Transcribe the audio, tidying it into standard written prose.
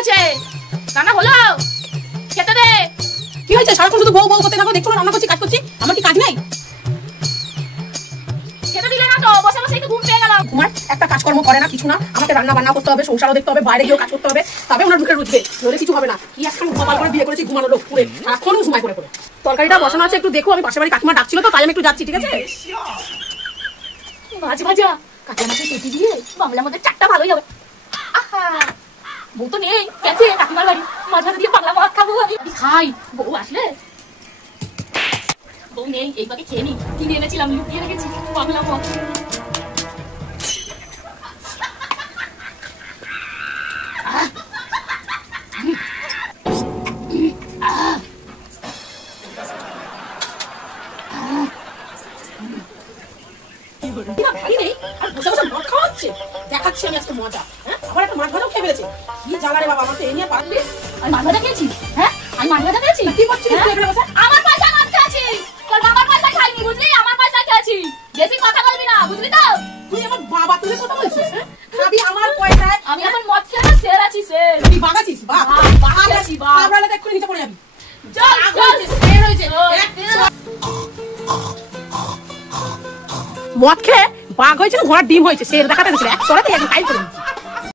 আছে? রান্না হলো? খেতে দে। কি হয়েছে? সারাক্ষণ শুধু বউ বউ করতে থাকো, দেখছো না রান্না করছি, কাজ করছি, আমার কি কাজ নাই? খেতে দিলে না তো, বসে বসে একটু ঘুম পেয়ে গেল। তোমার একটা কাজকর্ম করে না, কিছু না, আমাকে রান্না বান্না করতে হবে, সংসারও দেখতে হবে, বাইরে গিয়েও কাজ করতে হবে, তবে ওনার ঢুকে রুচবে, নইলে কিছু হবে না। কি এখন কপাল করে বিয়ে করেছি, ঘুমানো লোক পুরে সারাক্ষণ ঘুমাই করে করে। তরকারিটা বসানো আছে, একটু দেখো, আমি পাশের বাড়ি কাকিমা ডাকছিল তো, তাই আমি একটু যাচ্ছি, ঠিক আছে? মাছ ভাজা কাঁচা মাছের পেটি দিয়ে বাংলার মধ্যে চারটা ভালোই হবে। আহা, বউ তো নেই, গেছে কাকিমার বাড়ি, মাছ ভাজা দিয়ে বাংলা ভাত খাবো আমি। খাই, বউ আসলে। বউ নেই, এইভাবে খেয়ে নি, কিনে এনেছিলাম, লুকিয়ে রেখেছি বাংলা ভাত। দেখাচ্ছি আমি আজকে মজা। হ্যাঁ, আবার একটা মাছ ভাজাও খেয়ে ফেলেছে। কি জ্বালা রে বাবা, আমার তো এই নিয়ে পারবি। আমি মাছ ভাজা খেয়েছি। হ্যাঁ, আমি মাছ ভাজা খেয়েছি। কি করছিস তুই এখানে বসে? আমার পয়সা মাছ খেয়েছি, তোর বাবার পয়সা খাইনি, বুঝলি? আমার পয়সা খেয়েছি। বেশি কথা বলবি না, বুঝলি তো? তুই আমার বাবা তুই কথা বলছিস? হ্যাঁ, খাবি আমার পয়সায়। আমি এখন মদ খেয়ে না সের আছি, সের। তুই বাগাছিস, বাঘ বাগাছি, বাঘ। আমরা এক্ষুনি নিচে পড়ে যাবি। চল চল, সের হয়েছে। মদ খেয়ে বাঘ হয়েছে, ঘোড়ার ডিম হয়েছে, সের দেখাতে গেছিল, এক করে তাই আমি তাই করে